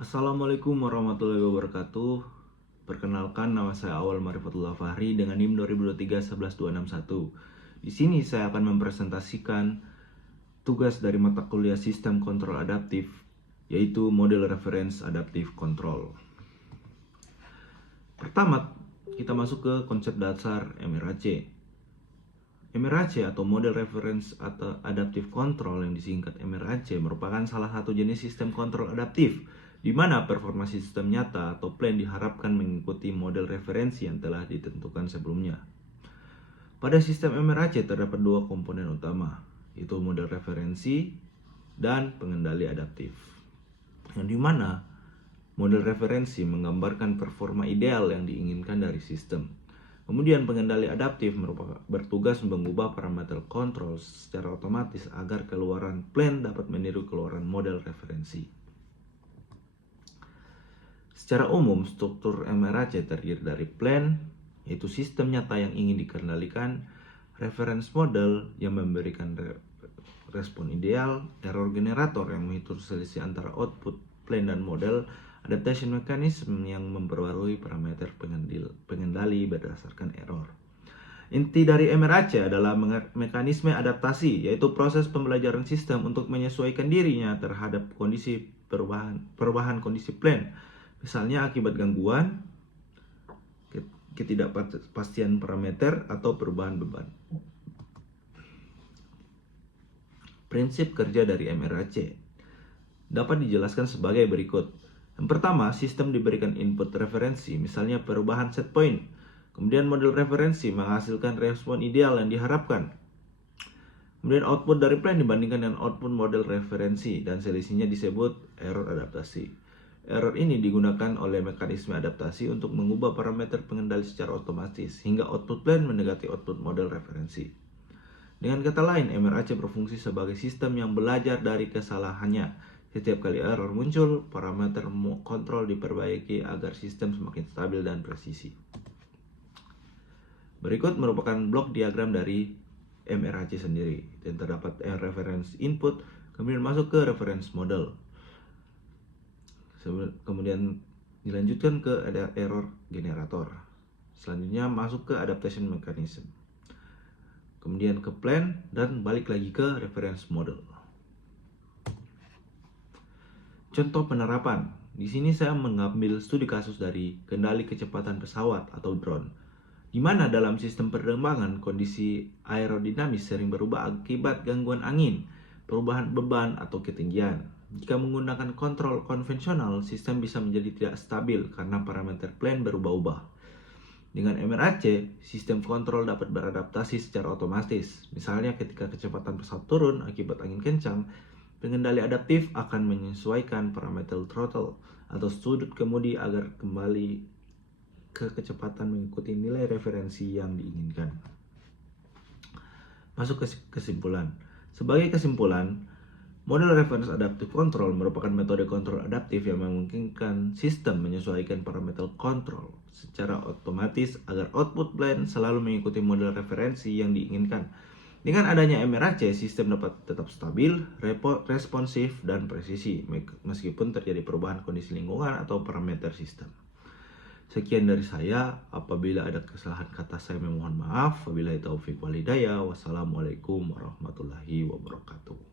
Assalamualaikum warahmatullahi wabarakatuh. Perkenalkan, nama saya Awal Marifatullah Fahri dengan NIM 2023-11261. Di sini saya akan mempresentasikan tugas dari mata kuliah Sistem Kontrol Adaptif, yaitu Model Reference Adaptive Control. Pertama, kita masuk ke konsep dasar MRAC. MRAC atau Model Reference atau Adaptive Control yang disingkat MRAC merupakan salah satu jenis sistem kontrol adaptif di mana performa sistem nyata atau plan diharapkan mengikuti model referensi yang telah ditentukan sebelumnya. Pada sistem MRAC terdapat dua komponen utama, yaitu model referensi dan pengendali adaptif. Yang dimana model referensi menggambarkan performa ideal yang diinginkan dari sistem. Kemudian pengendali adaptif bertugas mengubah parameter kontrol secara otomatis agar keluaran plan dapat meniru keluaran model referensi. Secara umum, struktur MRAC terdiri dari plan, yaitu sistem nyata yang ingin dikendalikan, reference model yang memberikan respon ideal, error generator yang menghitung selisih antara output plan dan model, adaptation mechanism yang memperbarui parameter pengendali berdasarkan error. Inti dari MRAC adalah mekanisme adaptasi, yaitu proses pembelajaran sistem untuk menyesuaikan dirinya terhadap kondisi perubahan kondisi plan. Misalnya akibat gangguan, ketidakpastian parameter, atau perubahan beban. Prinsip kerja dari MRAC dapat dijelaskan sebagai berikut. Yang pertama, sistem diberikan input referensi, misalnya perubahan set point. Kemudian model referensi menghasilkan respon ideal yang diharapkan. Kemudian output dari plan dibandingkan dengan output model referensi dan selisihnya disebut error adaptasi. Error ini digunakan oleh mekanisme adaptasi untuk mengubah parameter pengendali secara otomatis hingga output plan mendekati output model referensi. Dengan kata lain, MRAC berfungsi sebagai sistem yang belajar dari kesalahannya. Setiap kali error muncul, parameter kontrol diperbaiki agar sistem semakin stabil dan presisi. Berikut merupakan blok diagram dari MRAC sendiri. Dan terdapat reference input, kemudian masuk ke reference model. Kemudian dilanjutkan ke ada error generator. Selanjutnya masuk ke adaptation mechanism. Kemudian ke plan dan balik lagi ke reference model. Contoh penerapan. Di sini saya mengambil studi kasus dari kendali kecepatan pesawat atau drone, di mana dalam sistem penerbangan kondisi aerodinamis sering berubah akibat gangguan angin, perubahan beban atau ketinggian. Jika menggunakan kontrol konvensional, sistem bisa menjadi tidak stabil karena parameter plan berubah-ubah. Dengan MRAC, sistem kontrol dapat beradaptasi secara otomatis. Misalnya ketika kecepatan pesawat turun akibat angin kencang, pengendali adaptif akan menyesuaikan parameter throttle atau sudut kemudi agar kembali ke kecepatan mengikuti nilai referensi yang diinginkan. Masuk ke kesimpulan. Sebagai kesimpulan, model reference adaptive control merupakan metode kontrol adaptif yang memungkinkan sistem menyesuaikan parameter kontrol secara otomatis agar output plan selalu mengikuti model referensi yang diinginkan. Dengan adanya MRAC, sistem dapat tetap stabil, responsif, dan presisi meskipun terjadi perubahan kondisi lingkungan atau parameter sistem. Sekian dari saya. Apabila ada kesalahan kata, saya memohon maaf. Wabillahi taufiq wal hidayah. Wassalamualaikum warahmatullahi wabarakatuh.